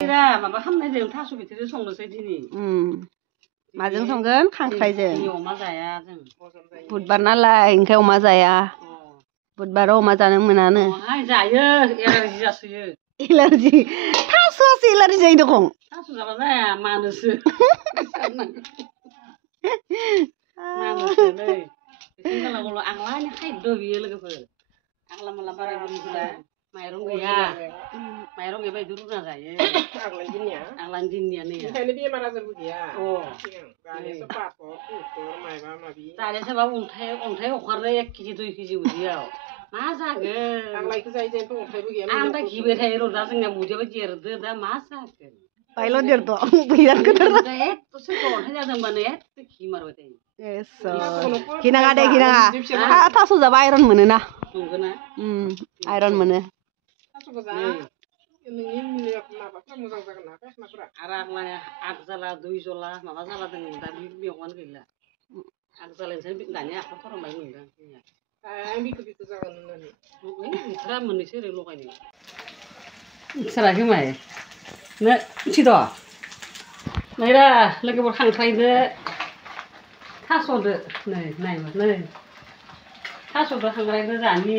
माबा खालामनायजों थास' बिथ'रि संनोसै दिनै माजों संगोन खांख्राइजों अमा जाया जों बुधबार नालाय ओंखाय अमा जाया बुधबाराव अमा जानो मोनानो जायो एलारजि जासोयो एलारजि थास'आसो एलारजि जायो दखं थास' जाबा जाया मानोसो मानोसोलै एसे गला आग्लानि खायद' बियो लोगोफोर आग्ला माला बाराय बुरिफोरा माइरं गैया माइरं गैयाबा बिदि रुना जायो आग्लानि दिननिया नै ओंखायनो बेमार आजारबो गैया दानियासो बा अन्थाइ अखारनो 1 केजि 2 केजि उदैयाव मा जागोन आग्लायखौ जायै जायै अन्थाइबो गैया आं दा गिबाय थायो र' दा जोंनिया उदैयाबो देरदो दा मा जागोन बायल' देरद' बिराद गोदोर सोरखौ अन्थाइ जादों होनबानो एथ' खि मारबाय थायो गिनाङा दे गिनाङा थास' जाबा आइरन मोनोना नंगौना आइरन मोनो थास'खौ जा नोंनि माबाफ्रा मोजां जागोन ना फेखनाफ्रा आरो आग्लाया आगजाला दुइजला माबा जाला दङ दा बे मैगङानो गैला आगजालानिफ्राय दानिया आखाइ फोरानबाय मोनदों जोंनिया बिखो जागोन होननानै बोथोरा मोननैसो ओरै लगायनो सोराखै माइ मिथिद' नायरा लोगोफोर खांख्राइदो थास'दो नै थास'दो खांख्राइदो जानि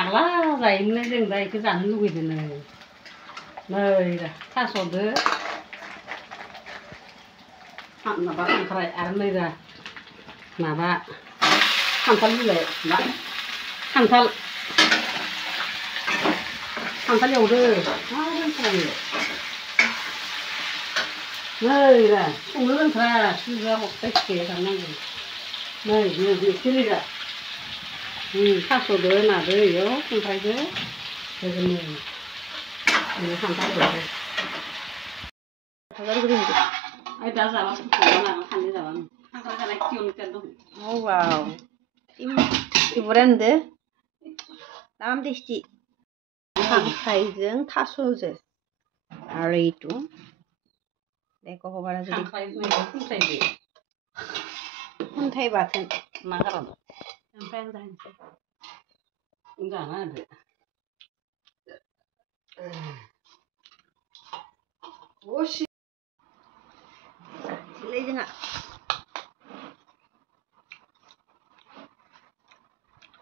आग्ला जायोमोन जों दा बेखौ जानो लुगैदों नै थास'दो माबा खांख्राइ आरो नै दा माबा खान्थाल बिलाइ खान्थाल एवदो मा रोंथारायो नै दा संनो रोंथारा सुजा हरथाय फिथाइ थांनांगौ नै दा थास'दो नादो इयाव खांख्राइदो होगोन नै खान्थाल एवदो आइ दा जाबा खान्दै जाबानो खांख्राइ जानाय किल'मिटार दं wow tiburan deh dalam testi खांख्राइजों थास'जों आरो itu देखो हमारा jadi खुन्थाइ बाथोन मा खालामो ओमफ्राय आं जानोसै जाना होदो सिलै जोंहा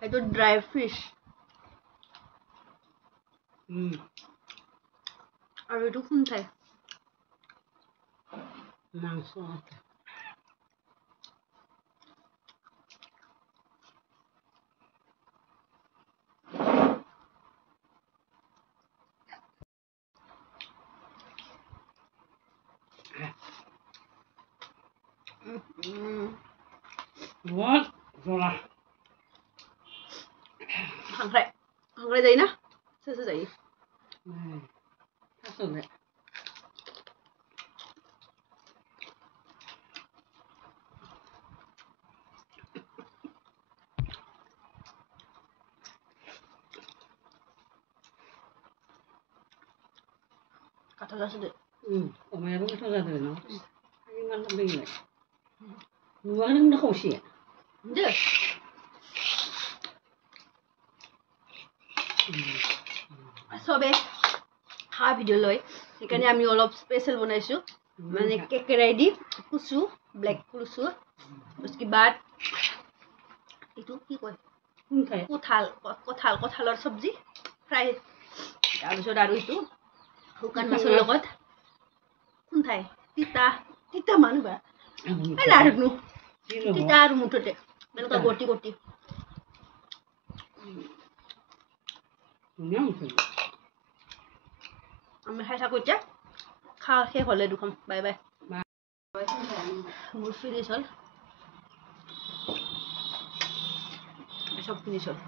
itu dry fish আৰু itu খুন্থাই মাংস buat zola खांख्राइ जायोना सोर सोर जायो थास'नो kata जासोदो अमायाबो गोथाव जादों ना मा खालामदोंलाय नुवाखै नों खावसे दे চবে খা ভিডিঅ' লৈ সেইকাৰণে আমি অলপ স্পেচিয়েল বনাইছোঁ মানে কেকেৰাই দি কুচু ব্লেক কুচু उसके बाद এইটো কি কয় কঁঠালৰ চব্জি ফ্ৰাই তাৰপিছত আৰু এইটো শুকান মাছৰ লগত খুন্থাই তিতা মানুহ বা নাৰনো তিতা আৰু মুঠতে এনেকুৱা গটি গটি আমি খাই থাকোঁ এতিয়া খা শেষ হ'লে দুখন বাই বাই মোৰ ফিনিছ হ'ল সব ফিনিছ হ'ল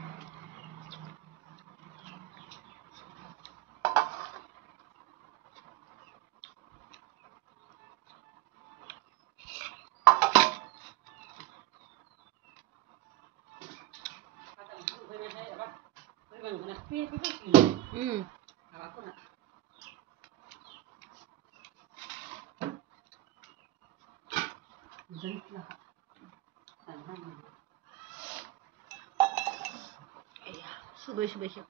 सुबह सुबह से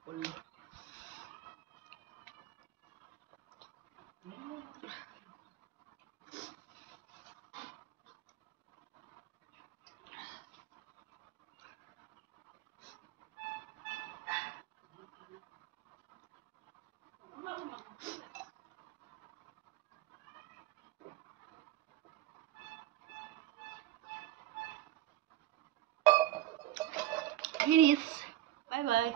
finish. Bye bye.